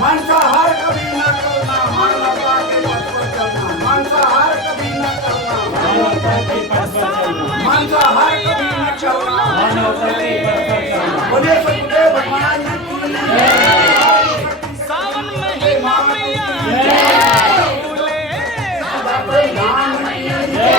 मांसाहार कभी न करना, मानवता के पथ पर चलना। मांसाहार कभी न करना, मानवता के पथ पर चलना। मांसाहार कभी न करना, मानवता के पथ पर चलना। बोले सतगुरुदेव भगवान की जय। सावन में ही मैया बोले राम की जय।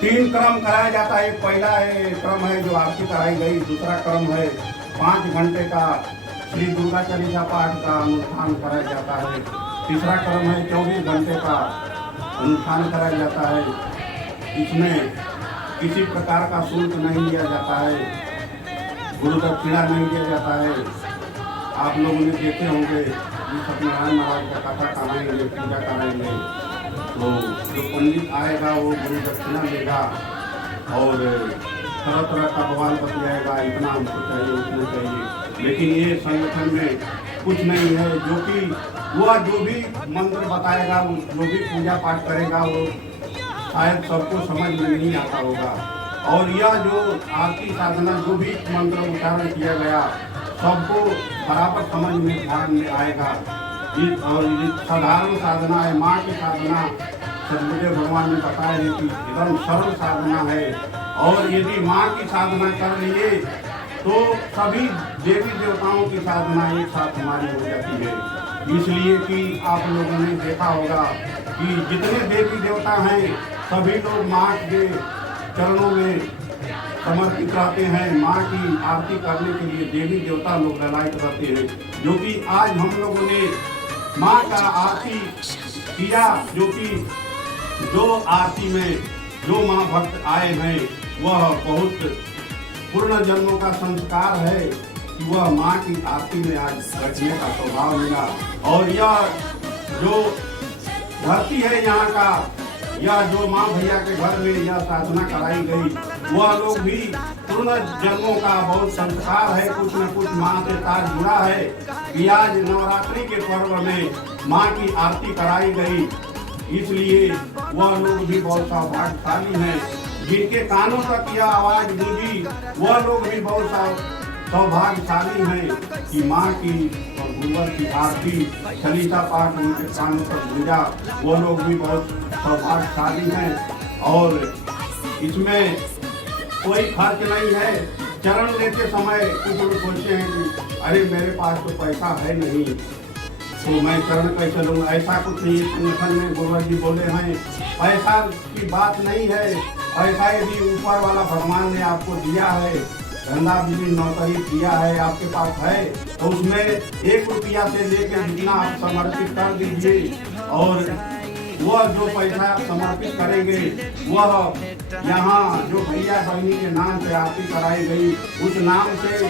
तीन क्रम कराया जाता है। पहला क्रम है जो आरती कराई गई। दूसरा क्रम है 5 घंटे का श्री दुर्गा चालीसा पाठ का अनुष्ठान कराया जाता है। तीसरा क्रम है 24 घंटे का अनुष्ठान कराया जाता है। इसमें किसी प्रकार का शुल्क नहीं लिया जाता है, गुरु दक्षिणा नहीं दिया जाता है। आप लोगों ने देखे होंगे सत्यनारायण महाराज का कथा कराएंगे, पूजा कराएंगे, तो जो पंडित आएगा वो गुरु दक्षिणा लेगा और तरह तरह का बवाल बतलाएगा, इतना हमको चाहिए, उतना चाहिए। लेकिन ये संगठन में कुछ नहीं है। जो कि वह जो भी मंत्र बताएगा, जो भी पूजा पाठ करेगा, वो शायद सबको समझ में नहीं आता होगा। और यह जो आरती साधना जो भी मंत्र उच्चारण किया गया सबको बराबर समझ में ध्यान में आएगा। और साधारण साधना है, माँ की साधना सदगुरुदेव भगवान ने बताया है कि एकदम सरल साधना है। और यदि माँ की साधना कर लिए तो सभी देवी देवताओं की साधना एक साथ हमारी हो जाती है। इसलिए कि आप लोगों ने देखा होगा कि जितने देवी देवता हैं सभी लोग माँ के चरणों में समर्पित रहते हैं। माँ की आरती करने के लिए देवी देवता लोग ललायत रहते हैं। जो कि आज हम लोगों ने माँ का आरती किया, जो कि जो आरती में जो माँ भक्त आए हैं वह बहुत पूर्ण जन्मों का संस्कार है कि वह माँ की आरती में आज बैठने का स्वभाव मिला। और यह जो धरती है यहाँ का, यह जो माँ भैया के घर में यह साधना कराई गई, वह लोग भी पूर्ण जन्मों का बहुत संस्कार है, कुछ न कुछ माँ से तार जुड़ा है कि आज नवरात्रि के पर्व में माँ की आरती कराई गई। इसलिए वह लोग भी बहुत सौभाग्यशाली हैं। जिनके कानों तक यह आवाज गूंजी वह लोग भी बहुत सौभाग्यशाली हैं कि माँ की और गुरुवर की आरती चालीसा पाठ उनके कानों तक गूंजा। वो लोग भी बहुत सौभाग्यशाली हैं। और इसमें कोई खर्च नहीं है। चरण लेते समय कुछ लोग सोचते हैं कि अरे मेरे पास तो पैसा है नहीं तो मैं चरण कैसे लूँ। ऐसा कुछ नहीं। संगठन में गुरुवर जी बोले हैं पैसा की बात नहीं है। पैसा यदि ऊपर वाला भगवान ने आपको दिया है, धंधा बिजली नौकरी दिया है, आपके पास है, तो उसमें 1 रुपया से लेकर जितना आप समर्पित कर दीजिए। और वह जो पैसा आप समर्पित करेंगे वह यहाँ जो भैया बहनी के नाम से आरती कराई गई उस नाम से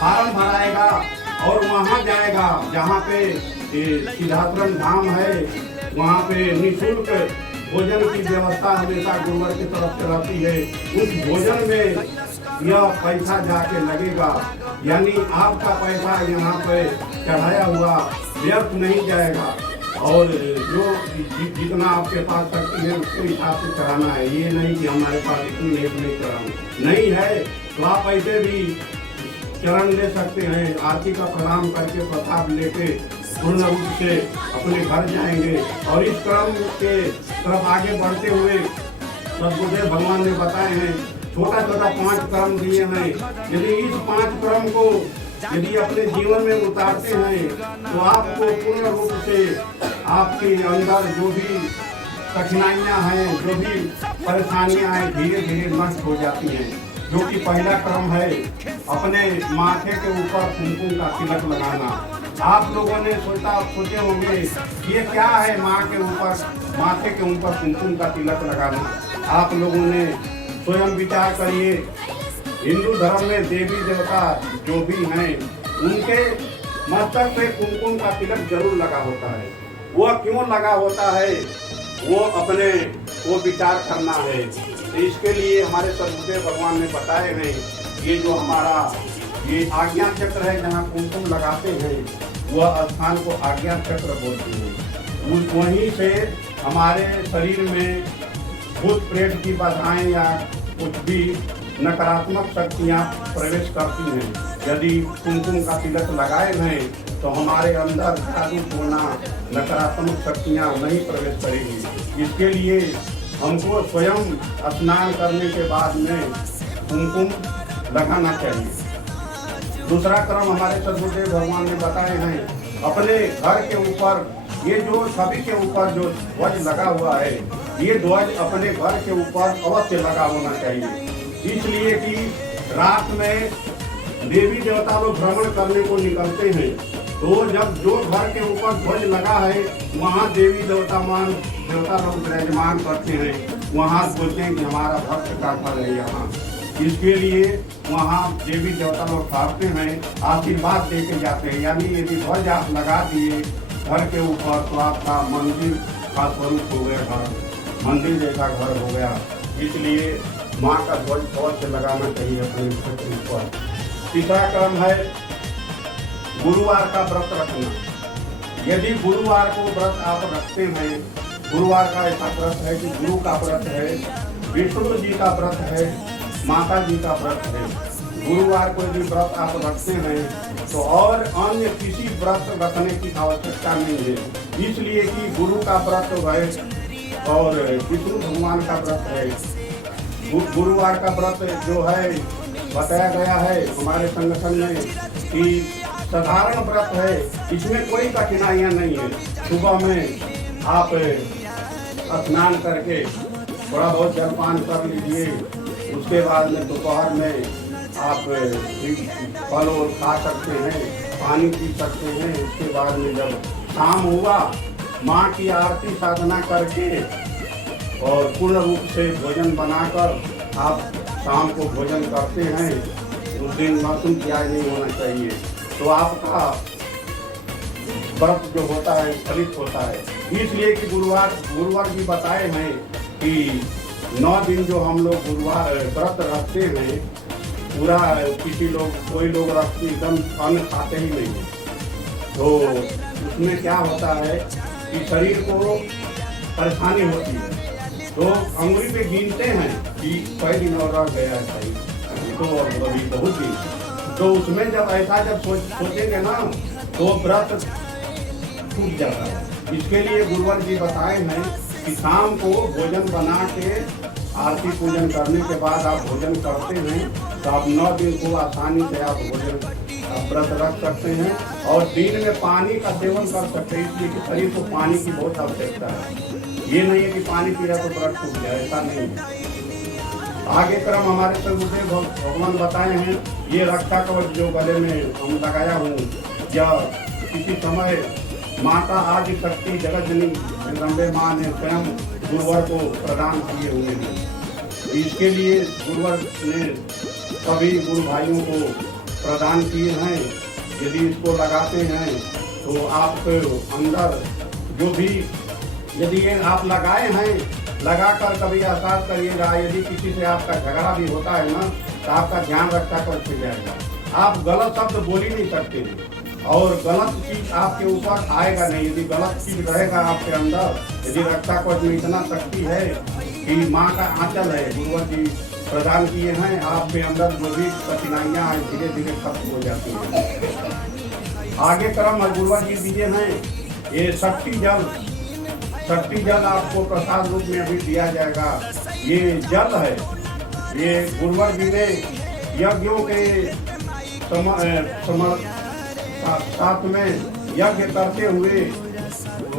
फार्म भराएगा और वहाँ जाएगा जहाँ पे सिद्धाश्रम धाम है। वहाँ पे निःशुल्क भोजन की व्यवस्था हमेशा गुरुवर की तरफ से रहती है। उस भोजन में यह पैसा जाके लगेगा, यानी आपका पैसा यहाँ पे चढ़ाया हुआ व्यर्थ नहीं जाएगा। और जो जितना आपके पास शक्ति है उसके हिसाब से चढ़ाना है। ये नहीं कि हमारे पास इतनी नहीं चढ़ाना नहीं है तो आप ऐसे भी चरण ले सकते हैं। आरती का प्रणाम करके प्रसाद लेके पूर्ण रूप से अपने घर जाएंगे। और इस क्रम के तरफ आगे बढ़ते हुए सदगुरुदेव भगवान ने बताए हैं छोटा छोटा 5 क्रम दिए हैं। यदि इस 5 क्रम को यदि अपने जीवन में उतारते हैं तो आपको पूर्ण रूप से आपके अंदर जो भी कठिनाइयां हैं, जो भी परेशानियां हैं, धीरे धीरे नष्ट हो जाती हैं। जो कि पहला क्रम है अपने माथे के ऊपर कुमकुम का तिलक लगाना। आप लोगों ने सोचे होंगे ये क्या है, माँ के ऊपर माथे के ऊपर कुमकुम का तिलक लगाना। आप लोगों ने स्वयं विचार करिए। हिंदू धर्म में देवी देवता जो भी हैं उनके मस्तक पे कुमकुम का तिलक जरूर लगा होता है। वह क्यों लगा होता है वो विचार करना है। तो इसके लिए हमारे सदगुरुदेव भगवान ने बताए हैं ये जो हमारा ये आज्ञा चक्र है जहाँ कुमकुम लगाते हैं वह स्थान को आज्ञा चक्र बोलते हैं। वहीं से हमारे शरीर में भूत प्रेत की बाधाएं या कुछ भी नकारात्मक शक्तियाँ प्रवेश करती हैं। यदि कुमकुम का तिलक लगाए हैं तो हमारे अंदर जादू टोना नकारात्मक शक्तियाँ नहीं प्रवेश करेगी। इसके लिए हमको स्वयं स्नान करने के बाद में कुमकुम लगाना चाहिए। दूसरा क्रम हमारे सदगुरुदेव भगवान ने बताए हैं अपने घर के ऊपर ये जो छवि के ऊपर जो ध्वज लगा हुआ है ये ध्वज अपने घर के ऊपर अवश्य लगा होना चाहिए। इसलिए कि रात में देवी देवता लोग भ्रमण करने को निकलते हैं तो जब जो घर के ऊपर ध्वज लगा है वहाँ देवी देवता लोग विराजमान करते हैं। वहाँ बोलते हैं कि हमारा भक्त का घर है यहाँ। इसके लिए वहाँ देवी देवता लोग ठहरते हैं, आशीर्वाद दे के जाते हैं। यानी यदि ध्वज आप लगा दिए घर के ऊपर तो आपका मंदिर का स्वरूप हो गया, घर मंदिर जैसा घर हो गया। इसलिए माँ का ध्वज अवश्य लगाना चाहिए अपने घर के ऊपर। तीसरा क्रम है गुरुवार का व्रत रखना। यदि गुरुवार को व्रत आप रखते हैं, गुरुवार का ऐसा व्रत है कि गुरु का व्रत है, विष्णु जी का व्रत है, माता जी का व्रत है। गुरुवार को यदि व्रत आप रखते हैं तो और अन्य किसी व्रत रखने की आवश्यकता नहीं है। इसलिए कि गुरु का व्रत है और विष्णु भगवान का व्रत है। गुरुवार का व्रत जो है बताया गया है हमारे संगठन में कि साधारण व्रत है, इसमें कोई कठिनाइयाँ नहीं है। सुबह में आप स्नान करके थोड़ा बहुत जलपान कर लीजिए, उसके बाद में दोपहर में आप फल और खा सकते हैं, पानी पी सकते हैं। उसके बाद में जब शाम हुआ माँ की आरती साधना करके और पूर्ण रूप से भोजन बनाकर आप शाम को भोजन करते हैं, उस दिन लहसुन प्याज नहीं होना चाहिए, तो आपका व्रत जो होता है फलित होता है। इसलिए कि गुरुवार भी बताए हैं कि 9 दिन जो हम लोग गुरुवार व्रत रखते हैं, पूरा कोई लोग रखते एकदम अन्न खाते ही नहीं है, तो उसमें क्या होता है कि शरीर को परेशानी होती है, तो अंगुली पे गिनते हैं कि कई दिन और रह गया है भाई, तो अभी बहुत दिन, तो उसमें जब ऐसा जब सोचेंगे ना तो व्रत टूट जाता है। इसके लिए गुरुवार जी बताए हैं कि शाम को भोजन बना के आरती पूजन करने के बाद आप भोजन करते हैं, तो आप 9 दिन को आसानी से आप भोजन व्रत रख सकते हैं और दिन में पानी का सेवन कर सकते हैं, इसलिए कि शरीर को पानी की बहुत आवश्यकता है। ये नहीं है कि पानी पी रहा तो व्रत टूट जाए, ऐसा नहीं है। आगे क्रम हमारे सदगुरुदेव भगवान बताए हैं, ये रक्षा कवच जो गले में हम लगाया हूँ, या किसी समय माता आदि शक्ति जगत जननी जगदम्बे माँ ने स्वयं गुरुवार को प्रदान किए हुए हैं। इसके लिए गुरुवार ने सभी गुरु भाइयों को प्रदान किए हैं। यदि इसको लगाते हैं तो आपके अंदर जो भी, यदि ये आप लगाए हैं, लगाकर कभी एहसास करिएगा, यदि किसी से आपका झगड़ा भी होता है ना, तो आपका ध्यान रक्षा कर छिड़ जाएगा। आप गलत शब्द बोल ही नहीं सकते और गलत चीज आपके ऊपर आएगा नहीं। यदि गलत चीज रहेगा आपके अंदर, यदि रक्षा कवच में इतना शक्ति है कि माँ का आंचल है, गुरुवार जी प्रदान किए हैं, आपके अंदर जो भी कठिनाइयाँ हैं धीरे धीरे खत्म हो जाती हैं। आगे क्रम गुरुवार जी दिए हैं, ये शक्ति जल आपको प्रसाद रूप में अभी दिया जाएगा। ये जल है, ये गुरुवार जी ने यज्ञों के साथ में यज्ञ करते हुए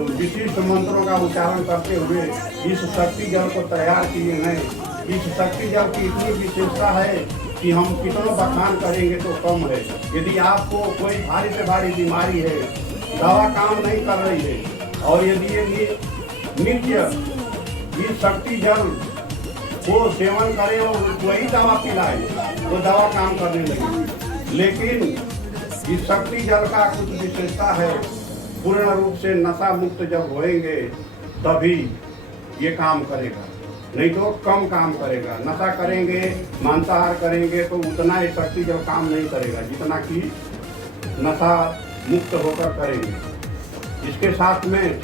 विशिष्ट मंत्रों का उच्चारण करते हुए इस शक्ति जल को तैयार किए हैं। इस शक्ति जल की इतनी विशेषता है कि हम कितना बखान करेंगे तो कम है। यदि आपको कोई भारी से भारी बीमारी है, दवा काम नहीं कर रही है, और यदि ये नित्य इस शक्ति जल को सेवन करें और वही दवा पिलाए, वो दवा काम करने लगे। लेकिन इस शक्ति जल का कुछ विशेषता है, पूर्ण रूप से नशा मुक्त जब होएंगे तभी ये काम करेगा, नहीं तो कम काम करेगा। नशा करेंगे, मांसाहार करेंगे तो उतना ये शक्ति जल काम नहीं करेगा जितना कि नशा मुक्त होकर करेंगे। इसके साथ में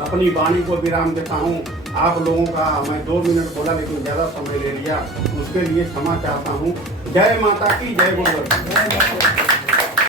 अपनी वाणी को विराम देता हूँ। आप लोगों का मैं 2 मिनट बोला लेकिन ज़्यादा समय ले लिया, उसके लिए क्षमा चाहता हूँ। जय माता की, जय गुरुवार।